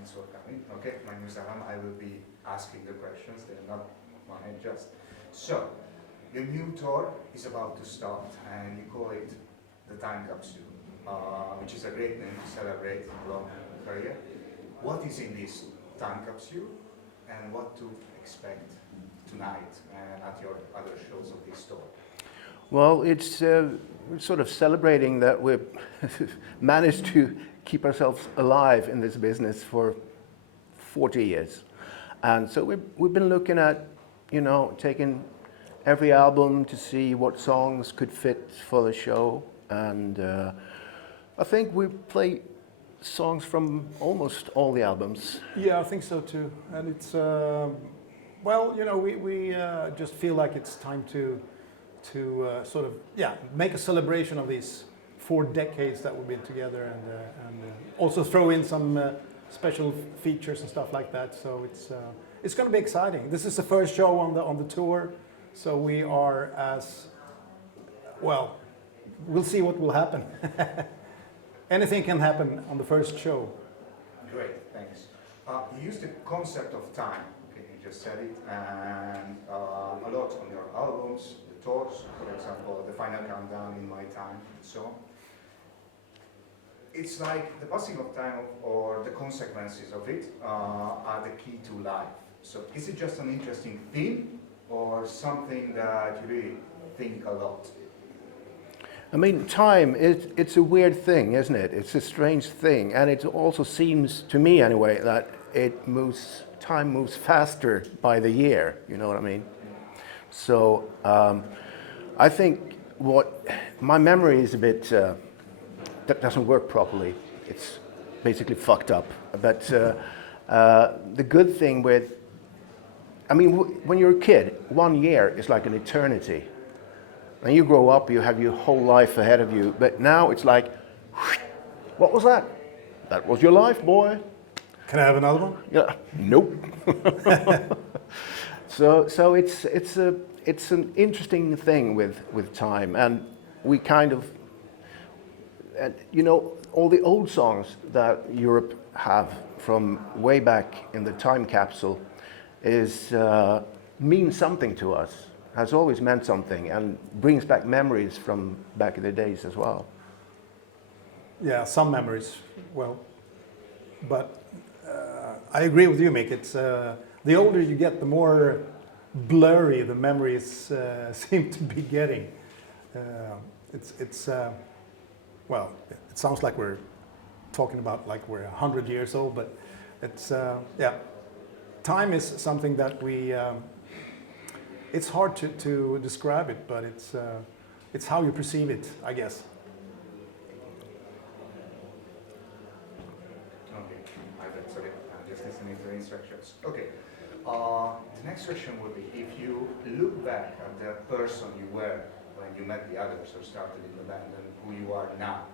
thanks for coming. Okay, my name is Aram. I will be asking the questions. They're not one and just. So, your new tour is about to start, and you call it the Time Capsule, which is a great name to celebrate long career. What is in this Time Capsule, and what to expect tonight and at your other shows of this tour? Well, it's sort of celebrating that we've managed to keep ourselves alive in this business for 40 years. And so we've been looking at, you know, taking every album to see what songs could fit for the show. And I think we play songs from almost all the albums. Yeah, I think so too. And it's, well, you know, we just feel like it's time to sort of, yeah, make a celebration of these 4 decades that we've been together, and also throw in some special features and stuff like that. So it's going to be exciting. This is the first show on the tour, so we are as well. We'll see what will happen. Anything can happen on the first show. Great, thanks. You used the concept of time. Okay, you just said it, and a lot on your albums, the tours, for example, the final countdown, In My Time, and so on. It's like the passing of time or the consequences of it are the key to life. So is it just an interesting theme or something that you really think a lot? I mean, time, it's a weird thing, isn't it? It's a strange thing. And it also seems, to me anyway, that time moves faster by the year, you know what I mean? So I think my memory is a bit, that doesn't work properly. It's basically fucked up. But the good thing with, I mean, when you're a kid, 1 year is like an eternity. When you grow up, you have your whole life ahead of you. But now it's like, what was that? That was your life, boy. Can I have another one? Yeah. Nope. So it's an interesting thing with time, and we kind of, you know, all the old songs that Europe have from way back in the time capsule means something to us, has always meant something, and brings back memories from back in the days as well. Yeah, some memories, well, but I agree with you, Mick. It's the older you get, the more blurry the memories seem to be getting. Well, it sounds like we're talking about like we're 100 years old, but it's, yeah, time is something that we, it's hard to describe it, but it's how you perceive it, I guess. Okay, sorry, I'm just listening to the instructions. Okay, the next question would be, if you look back at the person you were when you met the others or started in the band and who you are now,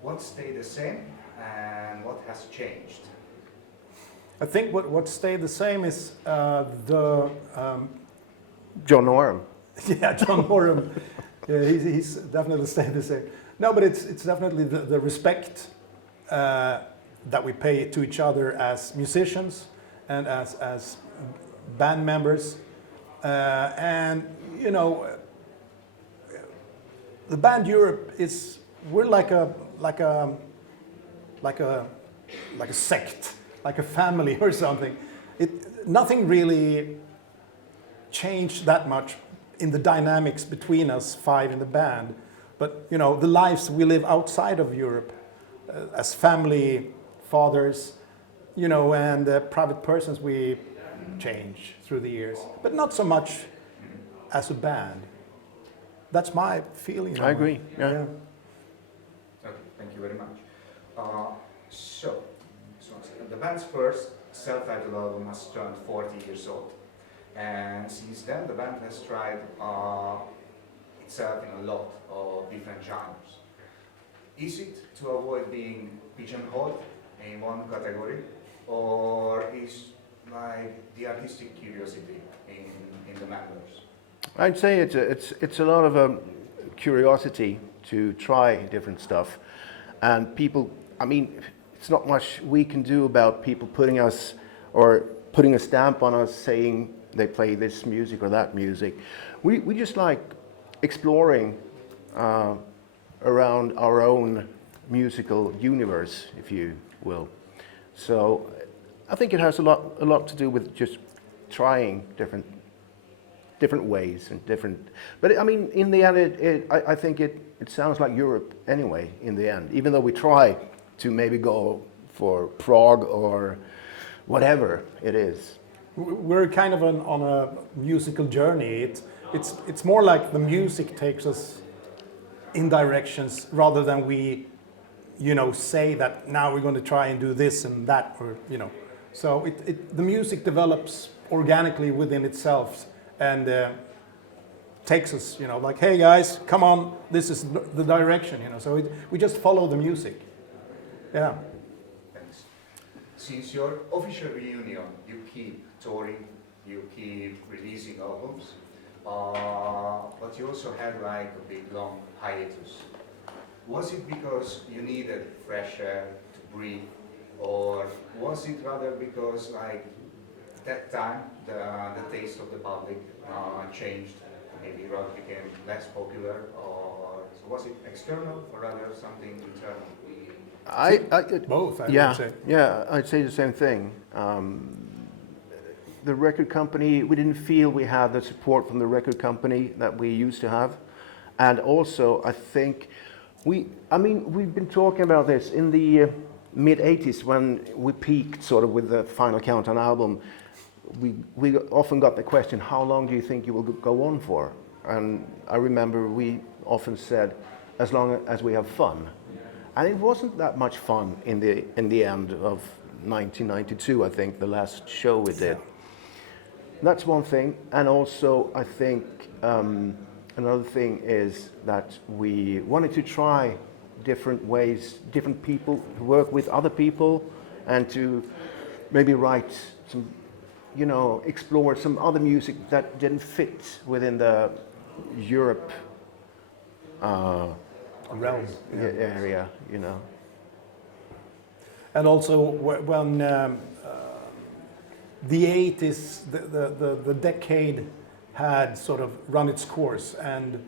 what stayed the same and what has changed? I think what stayed the same is the... John Oram. Yeah, John Oram. Yeah, he's definitely stayed the same. No, but it's definitely the respect that we pay to each other as musicians and as band members. And, you know, the band Europe is, we're like a sect, like a family or something. Nothing really changed that much in the dynamics between us 5 in the band. But, you know, the lives we live outside of Europe as family, fathers, you know, and private persons, we change through the years. But not so much as a band. That's my feeling. I agree, yeah. Okay, thank you very much. So the band's first self-titled album has turned 40 years old. And since then, the band has tried itself in a lot of different genres. Is it to avoid being pigeonholed in one category, or is like the artistic curiosity in the members? I'd say it's a lot of curiosity to try different stuff, and people. I mean, it's not much we can do about people putting us or putting a stamp on us saying they play this music or that music. We just like exploring around our own musical universe, if you will. So I think it has a lot to do with just trying different ways and different. But I mean, in the end, I think it sounds like Europe anyway. In the end, even though we try to maybe go for Prague or whatever it is. We're kind of on a musical journey. It's more like the music takes us in directions rather than we, say that now we're going to try and do this and that, or So the music develops organically within itself and takes us, like, hey guys, come on, this is the direction, So we just follow the music. Yeah. Thanks. Since your official reunion, you keep touring, you keep releasing albums, but you also had like a big long hiatus. Was it because you needed fresh air to breathe, or was it rather because like at that time the taste of the public changed, maybe rock became less popular, or so was it external or rather something internal? Both, I yeah, would say. Yeah, I'd say the same thing. The record company, we didn't feel we had the support from the record company that we used to have. And also, I think, we've been talking about this in the mid-80s when we peaked sort of with the Final Countdown album. We often got the question, how long do you think you will go on for? And I remember we often said, as long as we have fun. And it wasn't that much fun in the end of 1992, I think, the last show we did. That's one thing. And also, I think another thing is that we wanted to try different ways, different people, to work with other people, and to maybe write some, explore some other music that didn't fit within the Europe Realm. area, And also when the 80s, the decade had sort of run its course and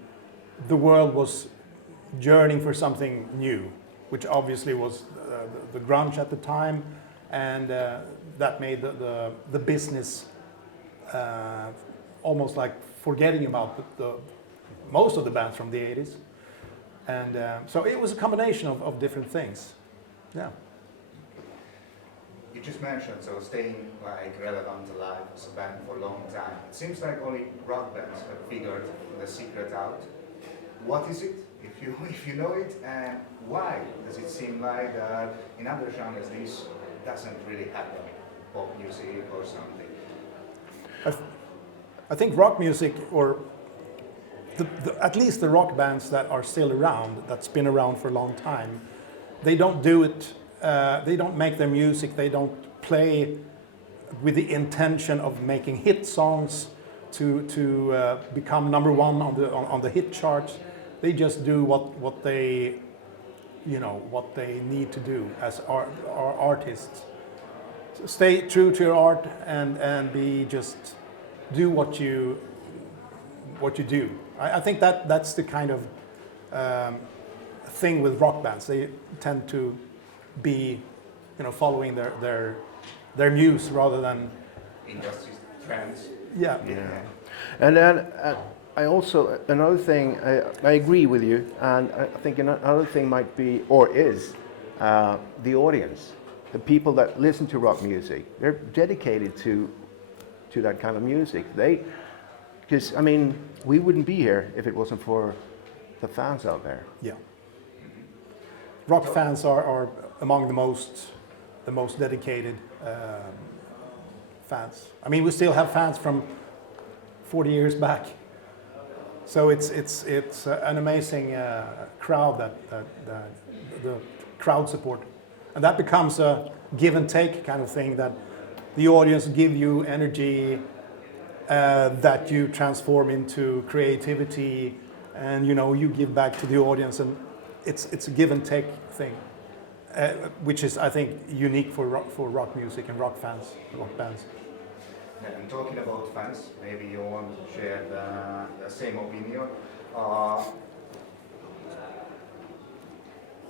the world was yearning for something new, which obviously was the grunge at the time, and that made the business almost like forgetting about most of the bands from the 80s. And so it was a combination of different things. Yeah. You just mentioned staying like relevant alive as a band for a long time. It seems like only rock bands have figured the secret out. What is it, if you know it, and why does it seem like that in other genres this doesn't really happen? Pop music or something. I think rock music, or at least the rock bands that are still around, that's been around for a long time, they don't do it. They don't make their music. They don't play with the intention of making hit songs to become number one on the hit charts. They just do what they need to do as artists. So stay true to your art and just do what you do. I think that's the kind of thing with rock bands. They tend to be, following their muse rather than industry trends. Yeah. And then I also, another thing, I agree with you, and I think another thing might be, or is, the audience. The people that listen to rock music, they're dedicated to that kind of music. Because we wouldn't be here if it wasn't for the fans out there. Yeah. Rock fans are among the most dedicated fans. We still have fans from 40 years back. So it's an amazing crowd that the crowd support, and that becomes a give and take kind of thing, that the audience give you energy that you transform into creativity, and you give back to the audience, and it's a give and take thing. which is, I think, unique for rock music and rock fans, rock bands. Yeah, and talking about fans, maybe you want to share the same opinion.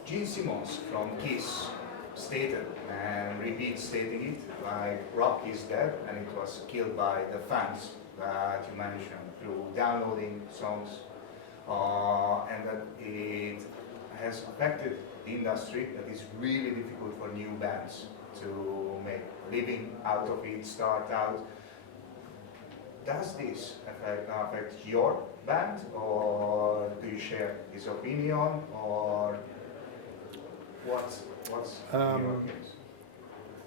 Gene Simmons from Kiss stated and repeats stating it, like rock is dead and it was killed by the fans that you mentioned through downloading songs, and that it has affected the industry, that it's really difficult for new bands to make a living out of it, start out. Does this affect your band, or do you share his opinion, or what's your case?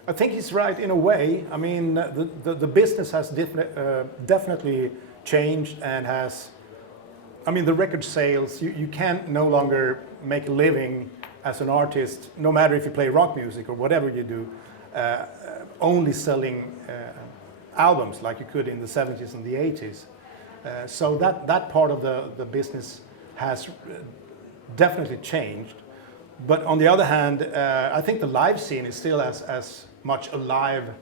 I think he's right in a way. I mean, the business has definitely changed and has, I mean, the record sales, you can't no longer make a living as an artist, no matter if you play rock music or whatever you do, only selling albums like you could in the 70s and the 80s. So that part of the business has definitely changed. But on the other hand, I think the live scene is still as much alive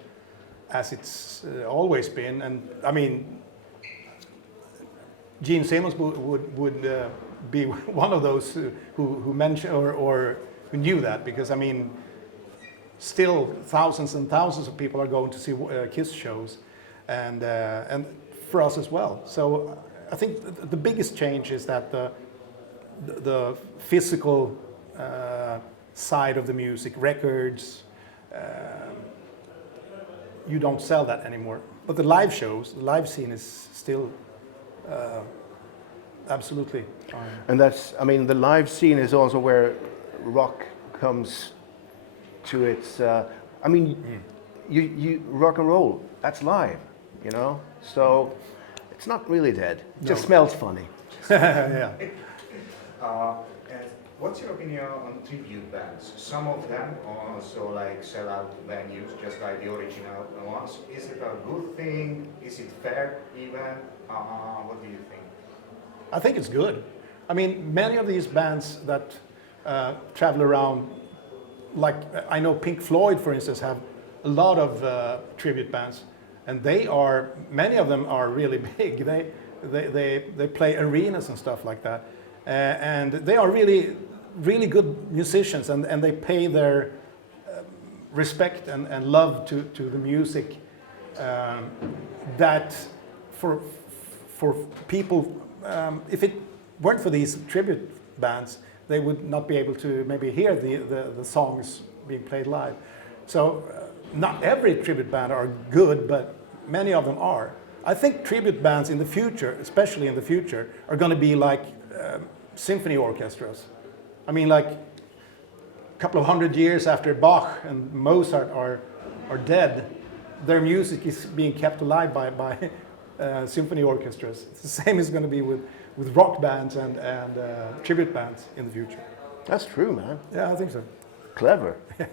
as it's always been. And I mean, Gene Simmons would be one of those who mentioned or who knew that, because I mean, still thousands and thousands of people are going to see Kiss shows, and for us as well. So I think the biggest change is that the physical side of the music, records, you don't sell that anymore. But the live shows, the live scene is still absolutely fine. And that's, I mean, the live scene is also where rock comes to its, I mean, you rock and roll, that's live, you know? So it's not really dead. It just smells funny. Yeah. And what's your opinion on tribute bands? Some of them also like sell out venues, just like the original ones. Is it a good thing? Is it fair even? What do you think? I think it's good. I mean, many of these bands that travel around, like I know Pink Floyd, for instance, have a lot of tribute bands, and many of them are really big. They play arenas and stuff like that, and they are really, really good musicians, and they pay their respect and love to the music that for people. If it weren't for these tribute bands, they would not be able to maybe hear the songs being played live. So not every tribute band are good, but many of them are. I think tribute bands in the future, especially in the future, are going to be like symphony orchestras. I mean, like a couple of 100 years after Bach and Mozart are dead, their music is being kept alive by symphony orchestras. It's the same is going to be with rock bands and tribute bands in the future. That's true, man. Yeah, I think so. Clever. It's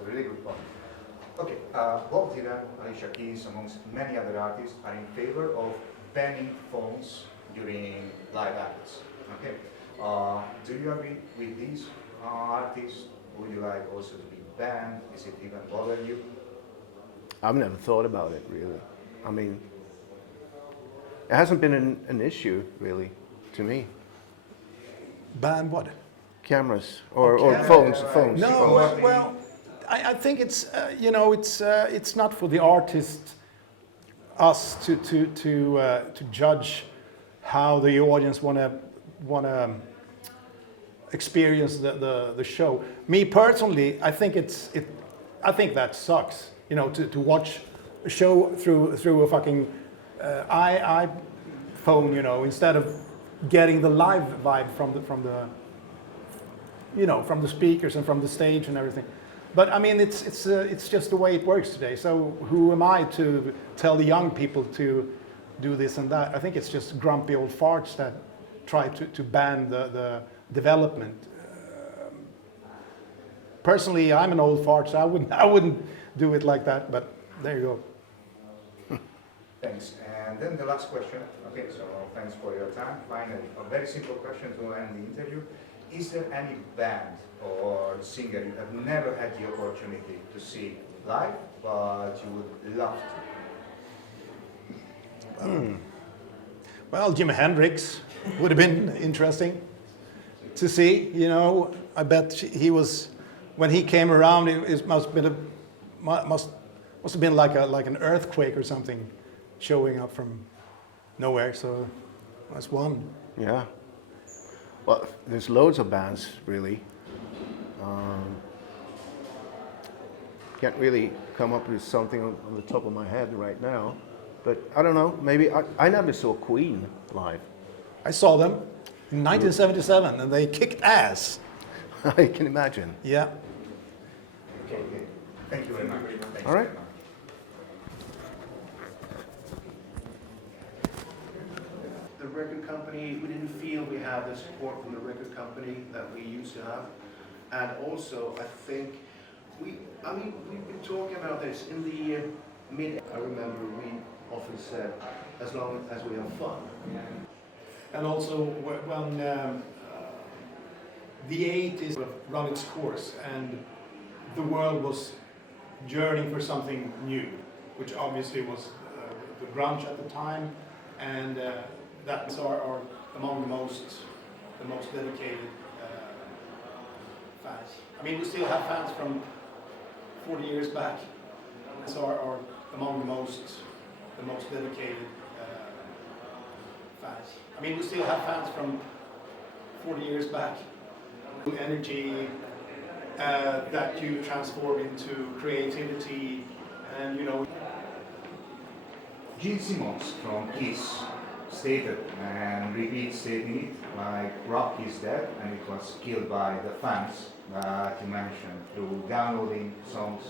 a really good point. Okay, Bob Dylan, Alicia Keys, amongst many other artists, are in favor of banning phones during live acts. Okay, do you agree with these artists? Would you like also to be banned? Is it even bother you? I've never thought about it, really. I mean, it hasn't been an issue, really, to me. Ban what? Cameras or Yeah, phones. right. Phones. No, phones. well, I think it's it's not for the artist, us to judge how the audience wanna experience the show. Me personally, I think I think that sucks. You know, to watch a show through a fucking iPhone, you know, instead of getting the live vibe from the speakers and from the stage and everything. But I mean, it's just the way it works today. So who am I to tell the young people to do this and that? I think it's just grumpy old farts that try to ban the development. Personally, I'm an old fart, so I wouldn't do it like that. But there you go. Thanks. And then the last question. Okay, so thanks for your time. Finally, a very simple question to end the interview. is there any band or singer you have never had the opportunity to see live, but you would love to? Well, Jimi Hendrix would have been interesting to see. You know, I bet he was, when he came around, it must have been like an earthquake or something, showing up from nowhere. So that's one. Yeah. Well, there's loads of bands, really. Can't really come up with something on the top of my head right now. But I don't know, maybe I never saw Queen live. I saw them in 1977 and they kicked ass. I can imagine. Yeah. Okay. Thank you very much. Thanks All right. very much. The record company, we didn't feel we had the support from the record company that we used to have. And also, I think, we've been talking about this in the mid, I remember we often said, as long as we have fun. And also when the 80s run its course and the world was yearning for something new, which obviously was the grunge at the time, and that's our among the most dedicated fans. I mean, we still have fans from 40 years back. That's our among the most dedicated fans. I mean, we still have fans from 40 years back. Energy that you transform into creativity, and you know. Gene Simmons from Kiss stated and repeats stating it like rock is dead and it was killed by the fans that you mentioned through downloading songs